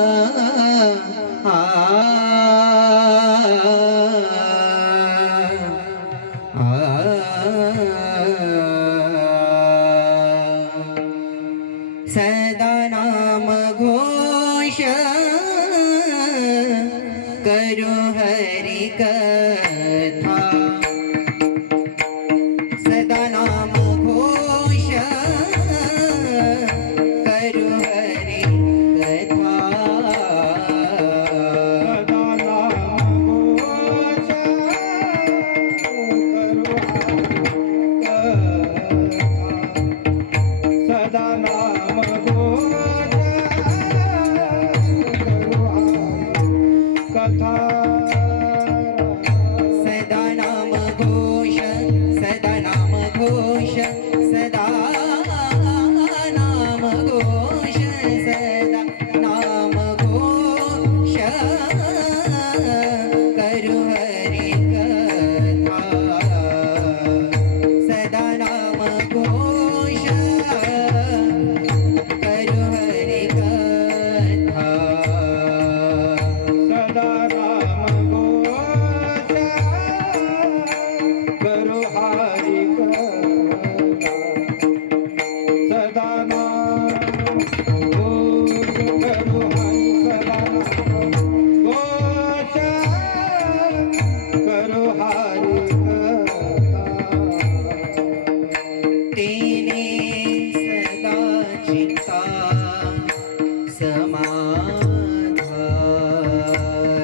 ಆ सदा समाने सदा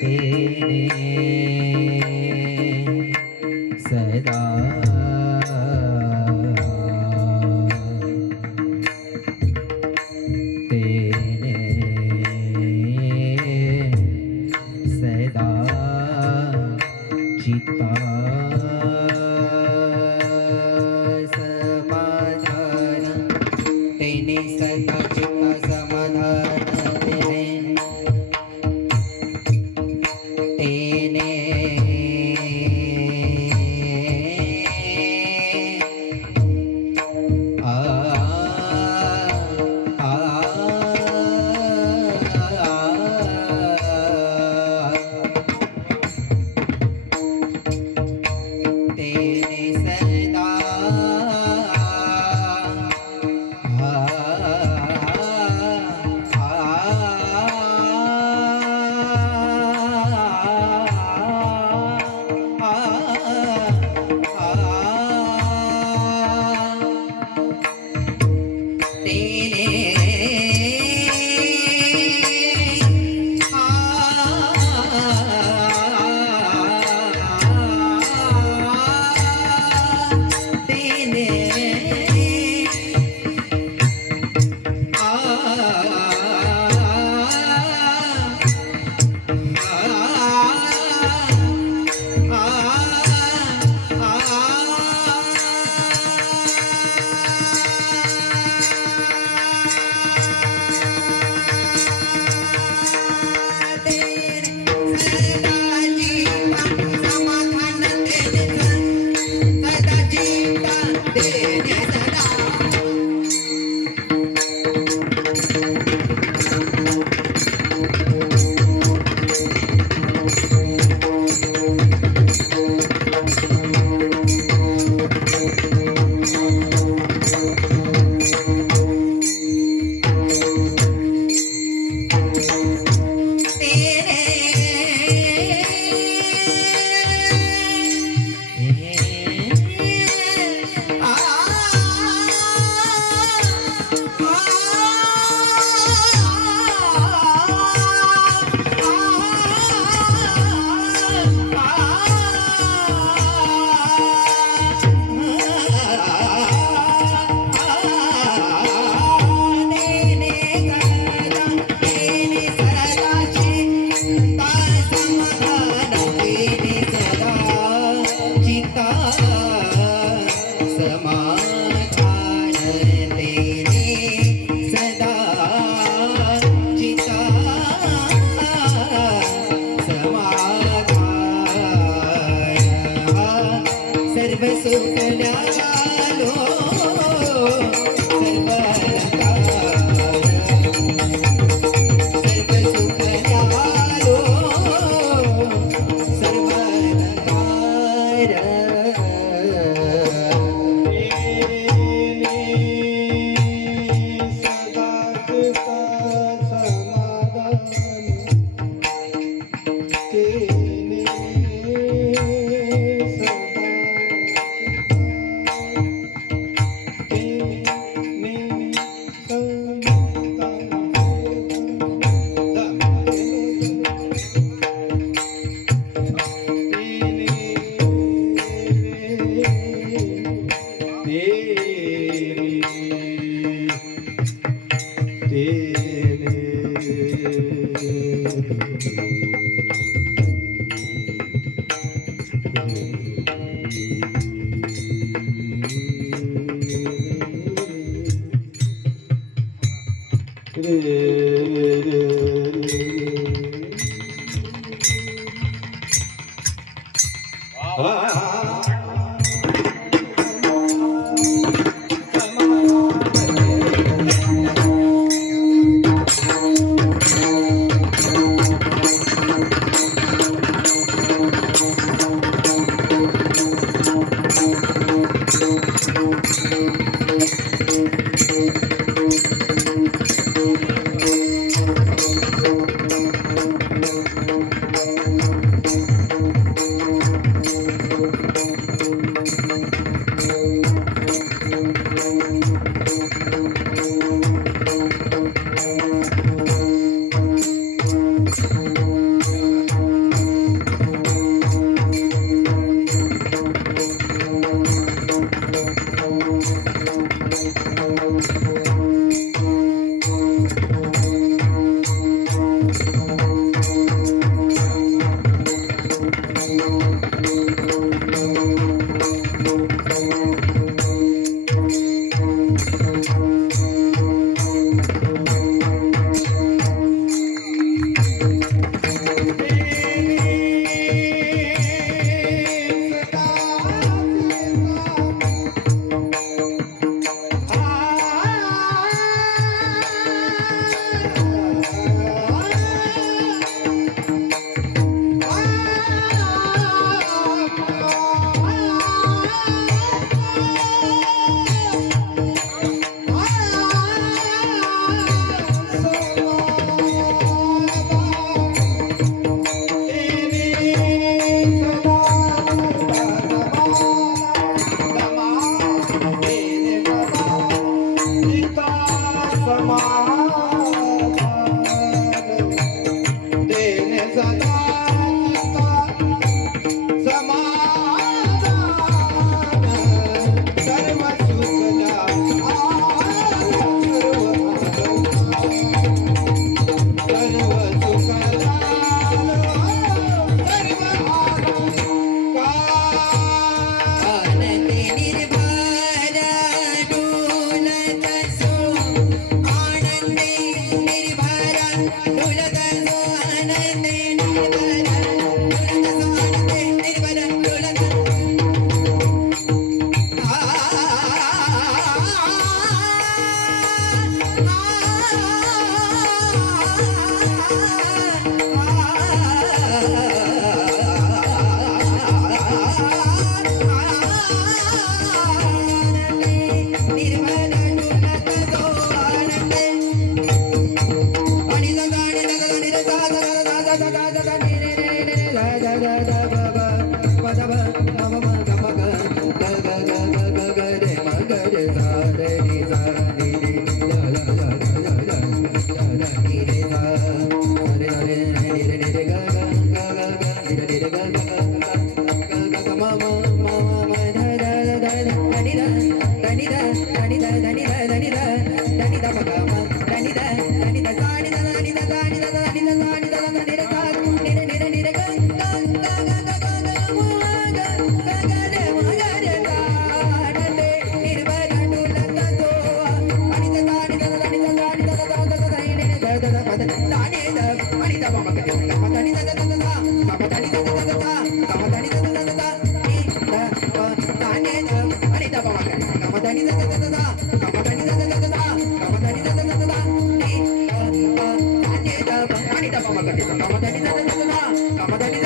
तेने सदा चिता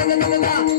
la la la la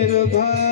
মায়ের ঘর